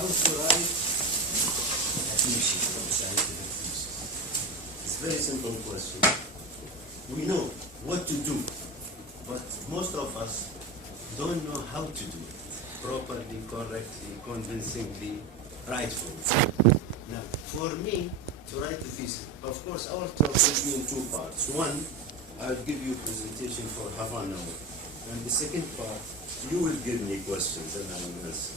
how to write a thesis or a scientific thesis? It's a very simple question. We know what to do, but most of us don't know how to do it properly, correctly, convincingly, rightfully. Now, for me to write the thesis, of course, our talk will be in two parts. One, I'll give you a presentation for half an hour, and the second part, you will give me questions and I will answer.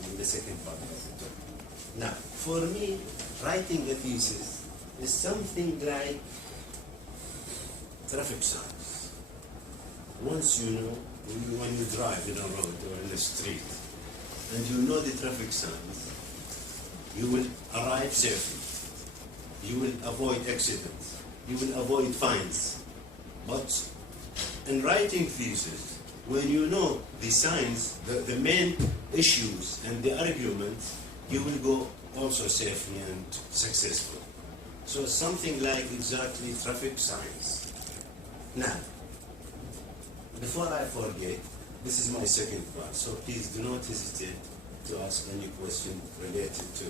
In the second part of the talk. Now, for me, writing a thesis is something like traffic signs. Once you know, when you drive in a road or in a street, and you know the traffic signs, you will arrive safely. You will avoid accidents. You will avoid fines. But in writing thesis, when you know the signs, the main issues and the arguments, you will go also safely and successfully. So something like exactly traffic signs. Now, before I forget, this is my second part, so please do not hesitate to ask any question related to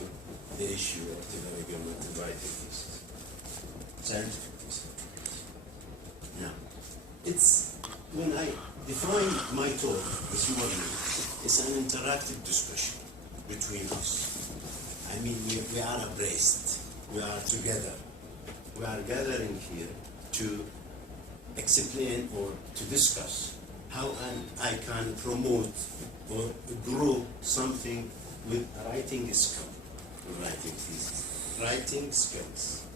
the issue or to the argument of writing thesis. Scientific thesis. Now, it's when I define my talk this morning, it's an interactive discussion between us. I mean, we are abreast, we are together. We are gathering here to explain or to discuss how I can promote or grow something with writing skill, writing thesis, writing skills.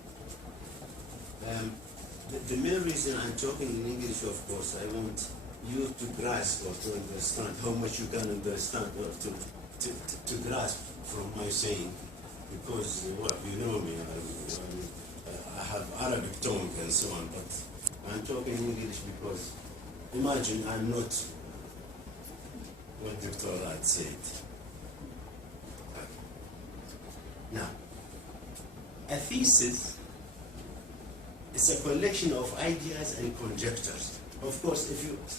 The main reason I'm talking in English, of course, I want you to grasp or to understand how much you can understand or to grasp from my saying, because well, you know me, I have Arabic tongue and so on, but I'm talking English because imagine I'm not what Dr. Rad said. Now, a thesis is a collection of ideas and conjectures. Of course,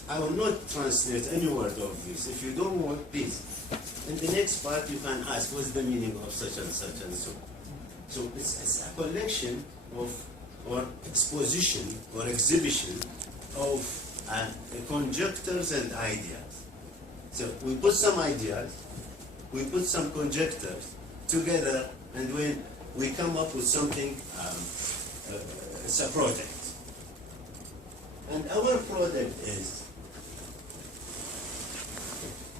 I will not translate any word of this. If you don't want, please. In the next part, you can ask, what's the meaning of such and such and so on. So it's a collection of, or exposition, or exhibition of conjectures and ideas. So we put some ideas, we put some conjectures together, and when we come up with something, it's a product. And our product is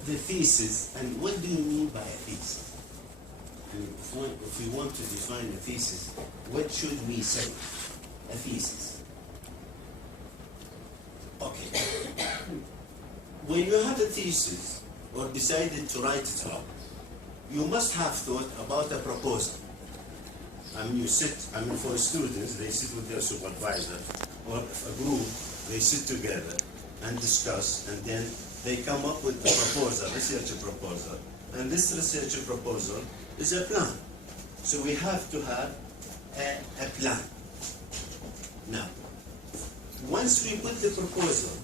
the thesis. And what do you mean by a thesis? If we want to define a thesis, what should we say? A thesis. Okay. When you have a thesis or decided to write it up, you must have thought about a proposal. For students, they sit with their supervisor, or a group, they sit together and discuss, and then they come up with a proposal, research proposal. And this research proposal is a plan. So we have to have a plan. Now, once we put the proposal,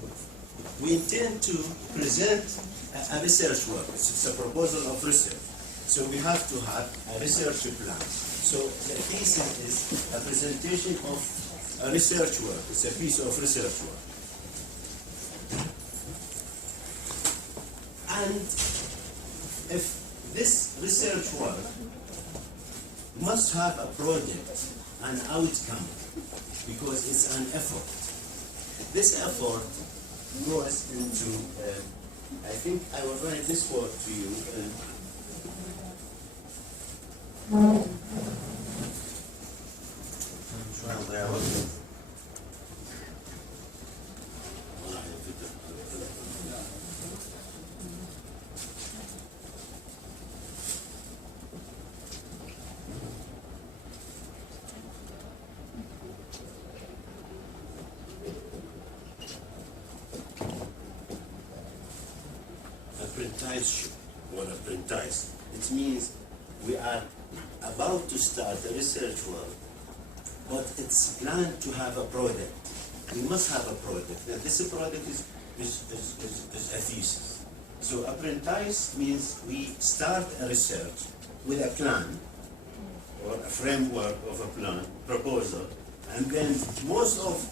we intend to present a research work. It's a proposal of research. So we have to have a research plan. So the thesis is a presentation of a research work. It's a piece of research work. And if this research work must have a project, an outcome, because it's an effort. This effort goes into, I think I will write this quote to you. Apprenticeship or apprentice. It means we are about to start a research work, but it's planned to have a product. We must have a product. Now, this product is a thesis. So apprentice means we start a research with a plan or a framework of a plan, proposal, and then most of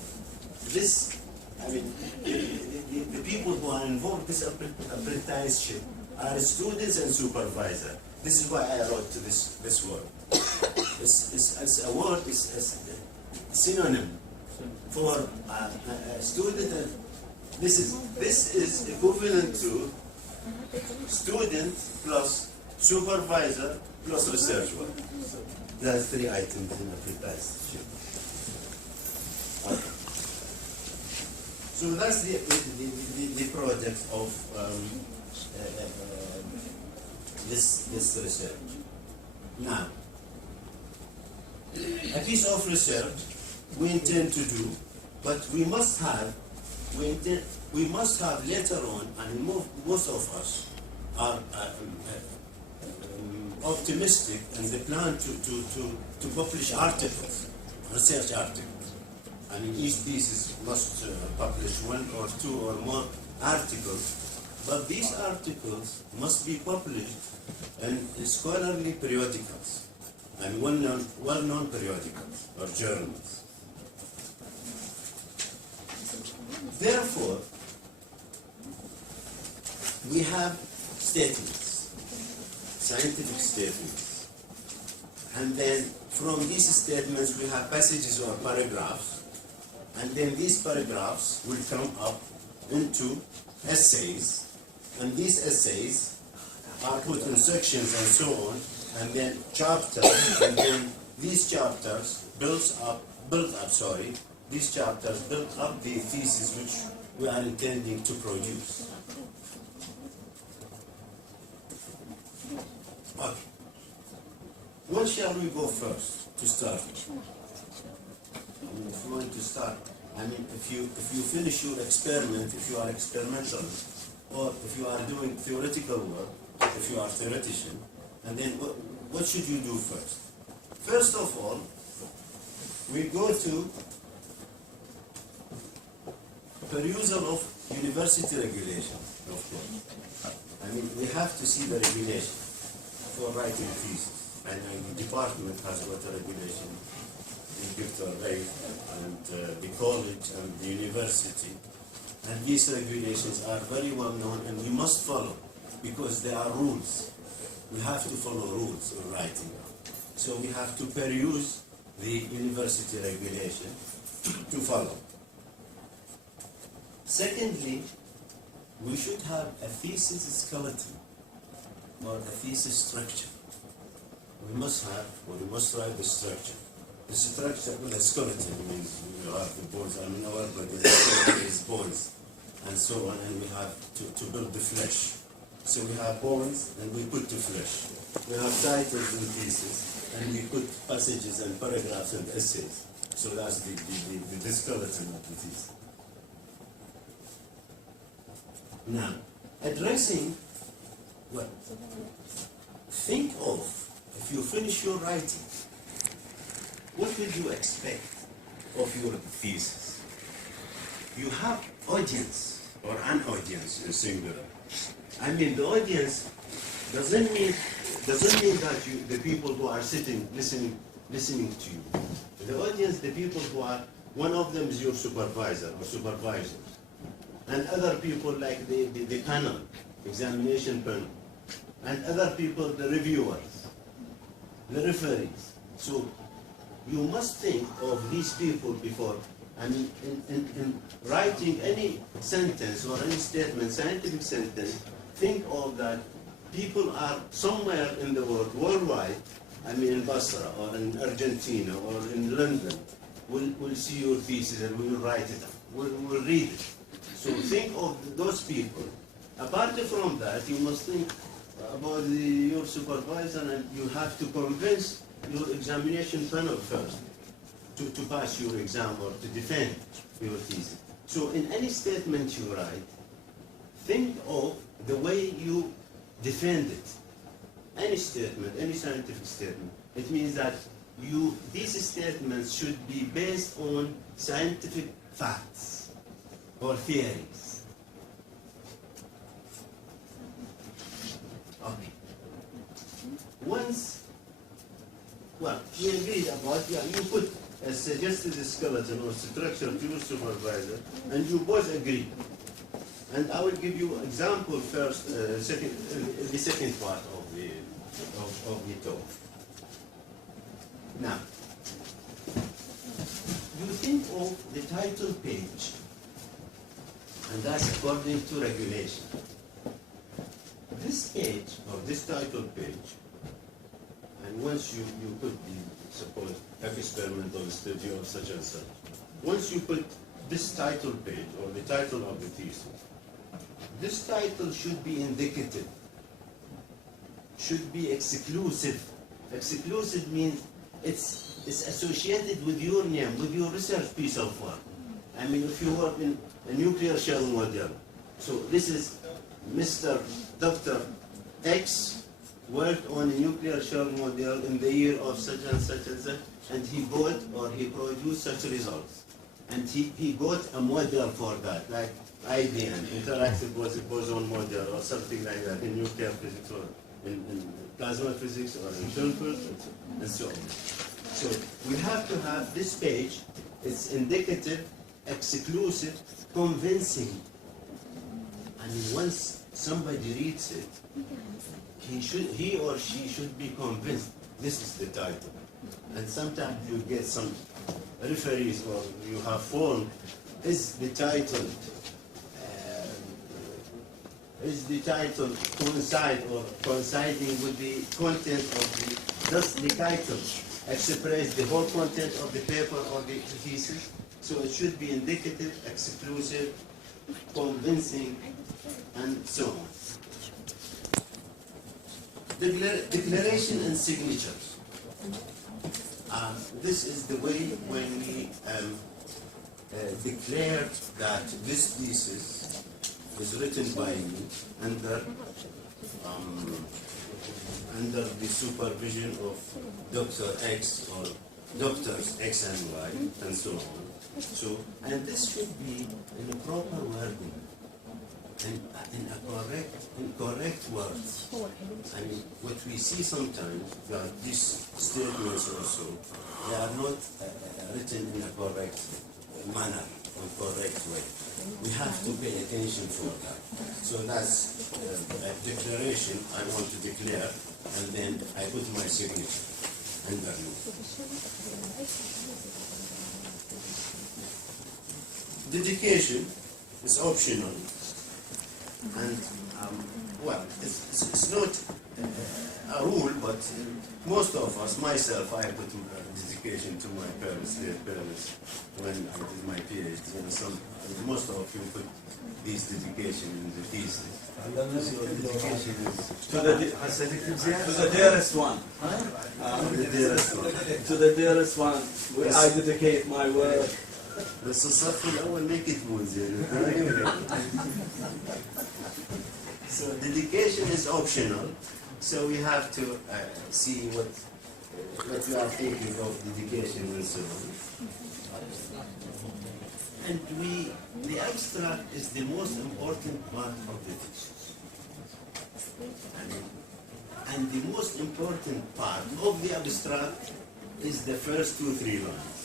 this, I mean, the people who are involved in this apprenticeship are students and supervisor. This is why I wrote to this word. It's a word, it's a synonym for a student, and this is equivalent to student plus supervisor plus research work. There are three items in apprenticeship. Okay. So that's the project of this research. Now, a piece of research we intend to do, but we must have later on, and most of us are optimistic in the plan to publish articles, research articles. I mean, each thesis must publish one or two or more articles, but these articles must be published in scholarly periodicals and well-known periodicals or journals. Therefore, we have statements, scientific statements, and then from these statements we have passages or paragraphs, and then these paragraphs will come up into essays, and these essays are put in sections and so on, and then chapters, and then these chapters these chapters build up the thesis which we are intending to produce. Okay. Where shall we go first to start? I mean, if you want to start, I mean, if you finish your experiment, if you are experimental, or if you are doing theoretical work, if you are theoretician, and then what should you do first? First of all, we go to perusal of university regulations, of course. I mean, we have to see the regulation for writing thesis. And the department has got a regulation, in Victor Ray, and the college and the university. And these regulations are very well known, and we must follow, because there are rules. We have to follow rules in writing. So we have to peruse the university regulation to follow. Secondly, we should have a thesis skeleton or a thesis structure. We must write the structure. The structure, well, a skeleton means you have the bones. I mean, our body is bones, and so on, and we have to build the flesh. So we have bones, and we put the flesh. We have titles and theses, and we put passages and paragraphs and essays. So that's the skeleton of the thesis. Now, addressing, well, think of, if you finish your writing, what will you expect of your thesis? You have audience, or an audience in singular. I mean, the audience doesn't mean that the people who are sitting, listening to you. The audience, the people who are, one of them is your supervisor or supervisors. And other people like the panel, examination panel. And other people, the reviewers, the referees. So you must think of these people before, I mean, in writing any sentence or any statement, scientific sentence, think of that people are somewhere in the world, worldwide, I mean in Basra or in Argentina or in London, will see your thesis and will write it up, will read it. So think of those people. Apart from that, you must think about your supervisor, and you have to convince your examination panel first to pass your exam or to defend your thesis. So in any statement you write, think of the way you defend it. Any statement, any scientific statement, it means that these statements should be based on scientific facts or theories. once, well, we agreed about, yeah, you put a suggested skeleton or structure to your supervisor, and you both agree. And I will give you example first, the second part of the talk. Now, you think of the title page, and that's according to regulation. This page, or this title page, and once you put the, suppose, experimental studio of such and such, once you put this title page, or the title of the thesis, this title should be indicative, should be exclusive. Exclusive means it's associated with your name, with your research piece of work. I mean, if you work in a nuclear shell model, so this is Mr. Dr. X worked on a nuclear shell model in the year of such and such and such, and he got or he produced such results. And he got a model for that, like IBM, interactive boson model, or something like that in nuclear physics, or in plasma physics, or in film physics, and so on. So we have to have this page. It's indicative, exclusive, convincing. And once somebody reads it, he or she should be convinced this is the title. And sometimes you get some referees, or you have formed, is the title coinciding with the content of the, does the title express the whole content of the paper or the thesis? So it should be indicative, exclusive, convincing, and so on. Declaration and signatures. This is the way when we declare that this thesis is written by me under the supervision of Dr. X or Doctors X and Y, and so on. So, and this should be in a proper wording, and in correct words. I mean, what we see sometimes, that these statements also, they are not written in a correct manner, or correct way. We have to pay attention for that. So that's a declaration I want to declare, and then I put my signature underneath. Dedication is optional, and well, it's not a rule, but most of us, myself, I put dedication to my parents, their parents, when I did my PhD, and most of you put this dedication in the thesis. So dedication is to the dearest one. the dearest one. To the dearest one, I dedicate my work. بس الصف الأول make it moves So dedication is optional, so we have to see what you are thinking of dedication and so on. And the abstract is the most important part of the thesis. And the most important part of the abstract is the first 2-3 lines.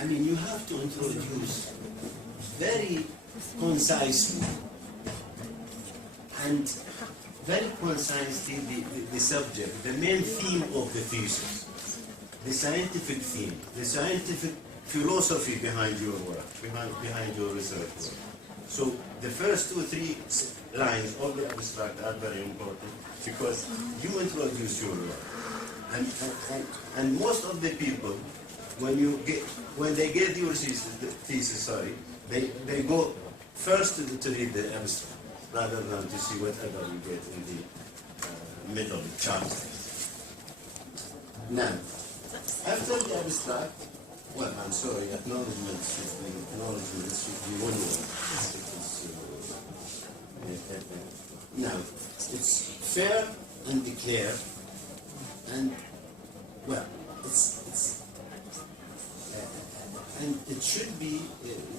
I mean, you have to introduce very concisely and very concisely the subject, the main theme of the thesis, the scientific theme, the scientific philosophy behind your work, behind your research work. So the first 2-3 lines of the abstract are very important because you introduce your work. And most of the people, when they get your thesis, they go first to read the abstract rather than to see whatever you get in the middle chapter. Now, after the abstract, well, I'm sorry, acknowledgements should be one word. Now, it's fair and declare, and well, and it should be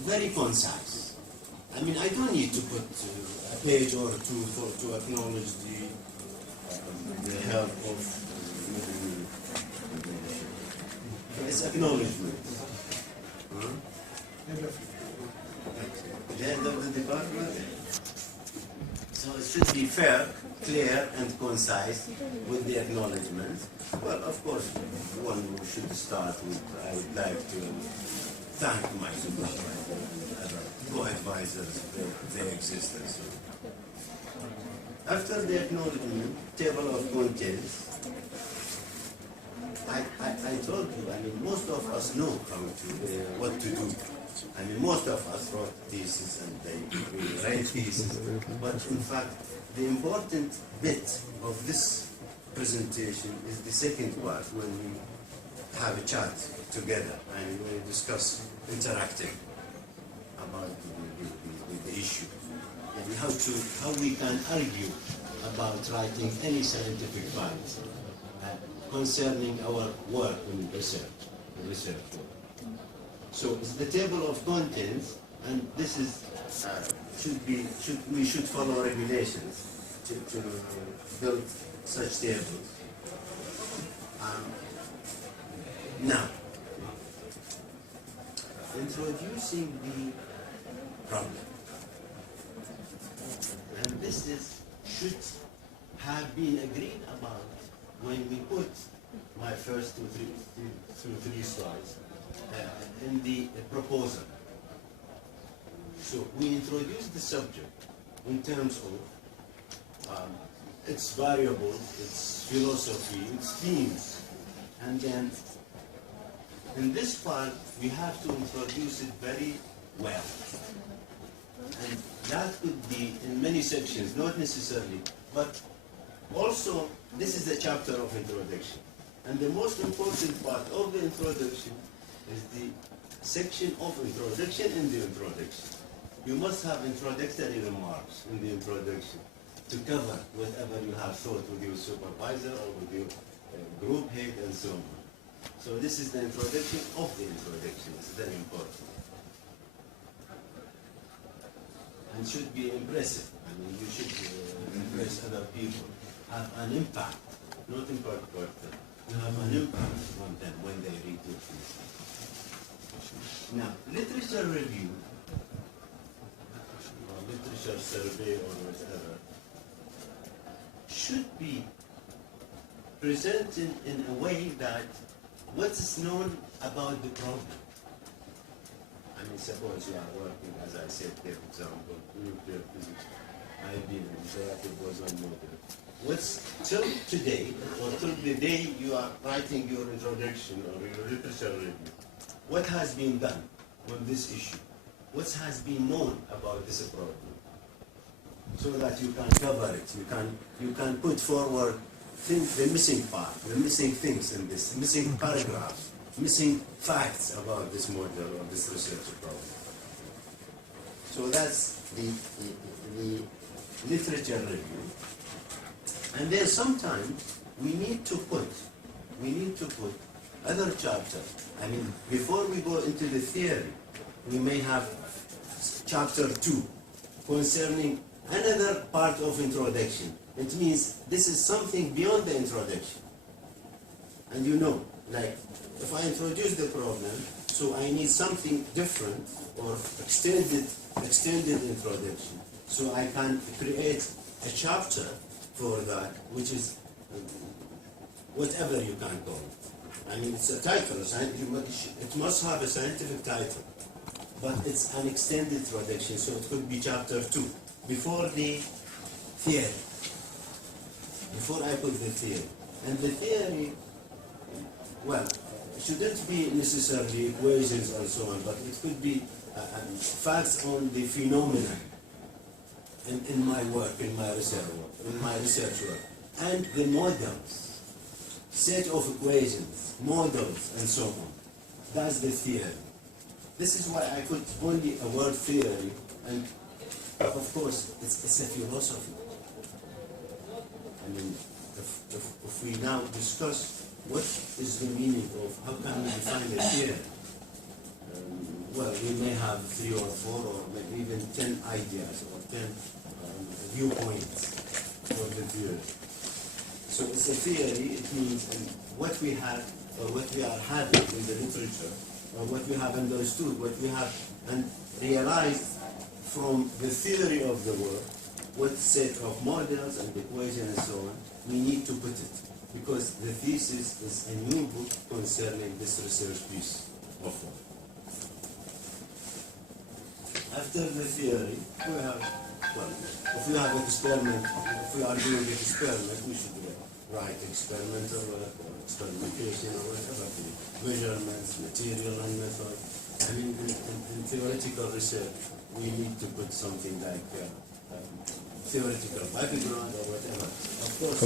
very concise. I mean, I don't need to put a page or two to acknowledge the help of its acknowledgement. Huh? The head of the department. So it should be fair, clear, and concise with the acknowledgement. Well, of course, one should start with, I would like to thank my supervisor, other co-advisors, their existence. After the acknowledgement, table of contents, I told you, I mean, most of us know what to do. I mean, most of us wrote thesis and we write thesis, but in fact, the important bit of this presentation is the second part, when we have a chat together and we discuss interacting about the issue and how we can argue about writing any scientific fact concerning our work in research work. So it's the table of contents, and this is we should follow regulations to build such tables. Now, introducing the problem, and this should have been agreed about when we put my first three slides in the proposal. So we introduced the subject in terms of its variables, its philosophy, its themes, and then in this part we have to introduce it very well. And that could be in many sections, not necessarily, but also this is the chapter of introduction. And the most important part of the introduction is the section of introduction in the introduction. You must have introductory remarks in the introduction to cover whatever you have thought with your supervisor or with your group head and so on. So this is the introduction of the introduction. It's very important. And should be impressive. I mean, you should impress other people. Have an impact, not impact, but you have an impact on them when they read your thesis. Now, literature review, or literature survey or whatever, should be presented in a way that what is known about the problem. I mean, suppose you are working, as I said, for example, nuclear physics, IB and interactive boson model. What's till today, or till the day you are writing your introduction or your literature review, what has been done on this issue? What has been known about this problem? So that you can cover it, you can put forward the missing part, the missing things in this, missing paragraphs, missing facts about this model or this research problem. So that's the literature review. And then sometimes we need to put other chapters. I mean, before we go into the theory, we may have chapter 2 concerning another part of introduction. It means this is something beyond the introduction. And you know, like, if I introduce the problem, so I need something different or extended introduction. So I can create a chapter for that, which is whatever you can call it. I mean, it's a title, it must have a scientific title, but it's an extended introduction, so it could be chapter 2, before the theory, before I put the theory. And the theory, well, shouldn't be necessarily equations and so on, but it could be facts on the phenomena in my work, in my research work, and the models, set of equations, models, and so on. That's the theory. This is why I put only a word theory, and of course, it's a philosophy. I mean, if we now discuss what is the meaning of how can we define a theory, well, we may have 3 or 4 or maybe even 10 ideas or 10 viewpoints for the theory. So it's a theory. It means what we have, or what we are having in the literature, or what we have understood, what we have and realized from the theory of the world, what set of models and equations and so on, we need to put it. Because the thesis is a new book concerning this research piece of work. After the theory, we have, well, if we have an experiment, if we are doing an experiment, we should write experimental work or experimentation or whatever, measurements, material and method. I mean, in theoretical research, we need to put something like theoretical background or whatever. Of course,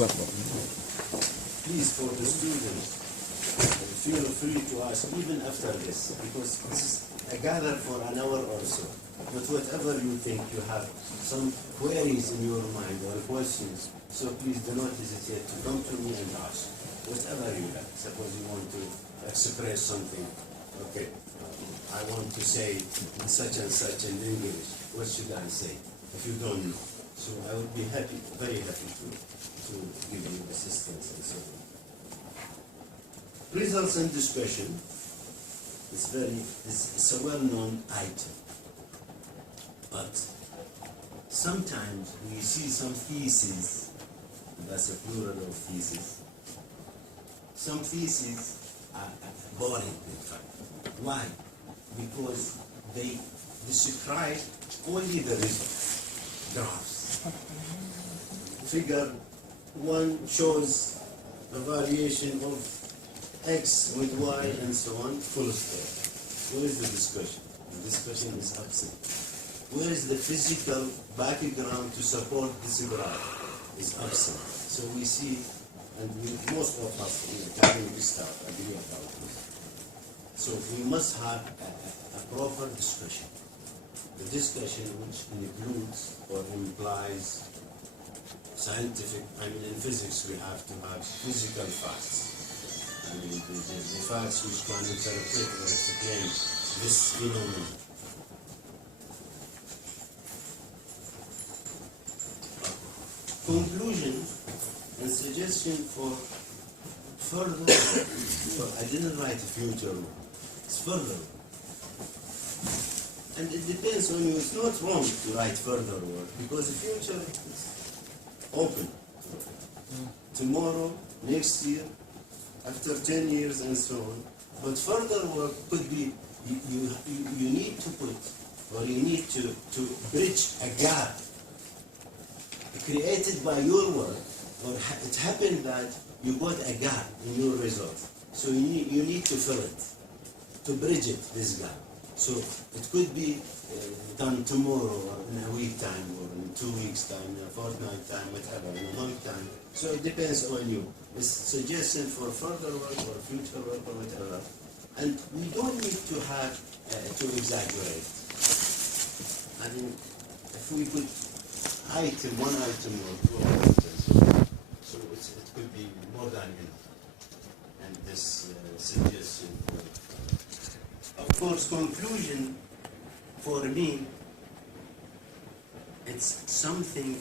please, for the students, feel free to ask even after this, because this is a gather for an hour or so. But whatever you think, you have some queries in your mind or questions, so please do not hesitate to come to me and ask whatever you like. Suppose you want to express something, okay, I want to say such and such in English. What should I say if you don't know? So I would be happy, very happy to give you assistance and so on. Results and discussion it's a well-known item. But sometimes we see some theses, that's a plural of thesis. Some theses are boring, in fact. Why? Because they describe only the results, graphs. Figure 1 shows a variation of X with Y and so on, full stop. Where is the discussion? The discussion is absent. Where is the physical background to support this graph? Is absent. So we see, and most of us in academic staff agree about this. So we must have a proper discussion. The discussion which includes or implies scientific, in physics we have to have physical facts. The facts which can interpret or explain this phenomenon. Conclusion and suggestion for further work. So I didn't write a future work. It's further work. And it depends on you. It's not wrong to write further work because the future is open. Tomorrow, next year, after 10 years and so on. But further work could be, you need to put, or you need to bridge a gap created by your work, or it happened that you got a gap in your results. So you need to fill it, to bridge it, this gap. So it could be done tomorrow, or in a week time, or in 2 weeks time, in a fortnight time, whatever, in a month time. So it depends on you. It's suggestion for further work or future work or whatever. And we don't need to have to exaggerate. I mean, if we put one item or 2 items, so it could be more than enough. And this suggestion. Of course, conclusion for me, it's something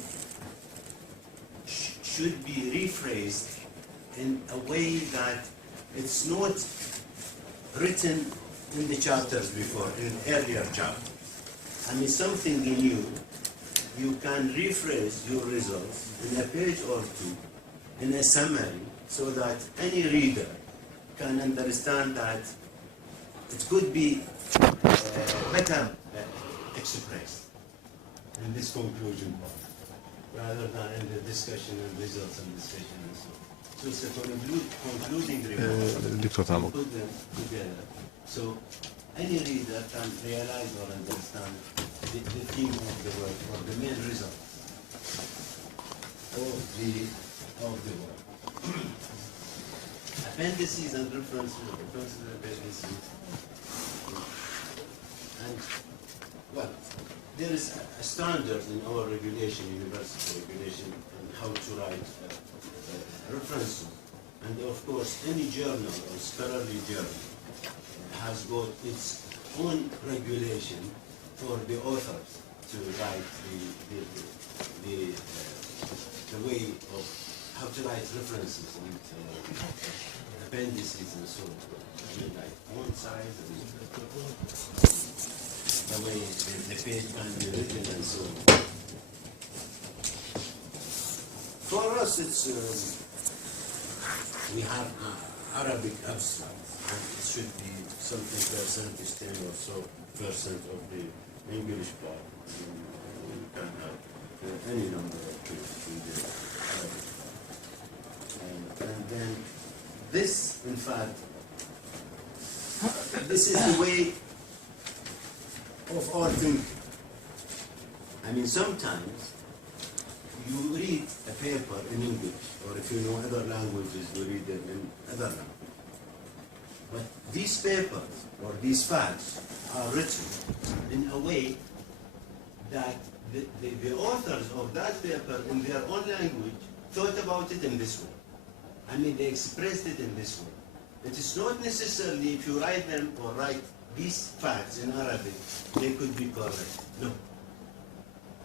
should be rephrased in a way that it's not written in the chapters before, in earlier chapters. I mean, something new. You can rephrase your results in a page or 2, in a summary, so that any reader can understand that it could be better expressed in this conclusion part, rather than in the discussion and results and discussion and so on. So it's a concluding report, put them together. So any reader can realize or understand the theme of the work or the main result of the work. Appendices and references, appendices. And, well, there is a standard in our regulation, university regulation, on how to write references. And of course, any journal or scholarly journal has got its own regulation for the authors to write the way of how to write references and appendices and so on. I mean, like font size and the way the page can be written and so on. For us, it's we have Arabic abstract, and it should be something percentage 10 or so percent of the English part. You can have any number of things in the Arabic. And then this, in fact, this is the way of our thinking. I mean, sometimes you read a paper in English, or if you know other languages, you read them in other languages. But these papers, or these facts, are written in a way that the authors of that paper in their own language thought about it in this way. I mean, they expressed it in this way. It is not necessarily if you write them or write these facts in Arabic, they could be correct. No.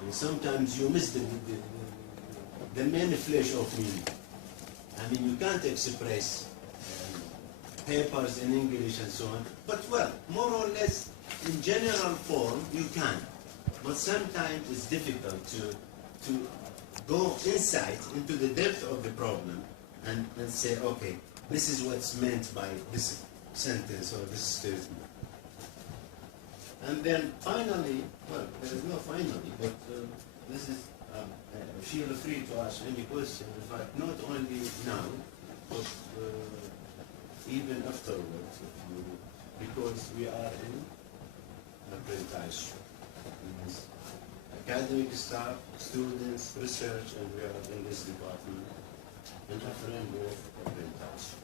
And sometimes you miss the main flesh of meaning. I mean, you can't express papers in English and so on. But, well, more or less, in general form, you can. But sometimes it's difficult to go inside into the depth of the problem and say, okay, this is what's meant by this sentence or this statement. And then finally, well, there is no finally, but this is, feel free to ask any question. In fact, not only now, but even afterwards, because we are in apprenticeship. Academic staff, students, research, and we are in this department in a framework of apprenticeship.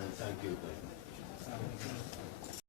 And thank you very much.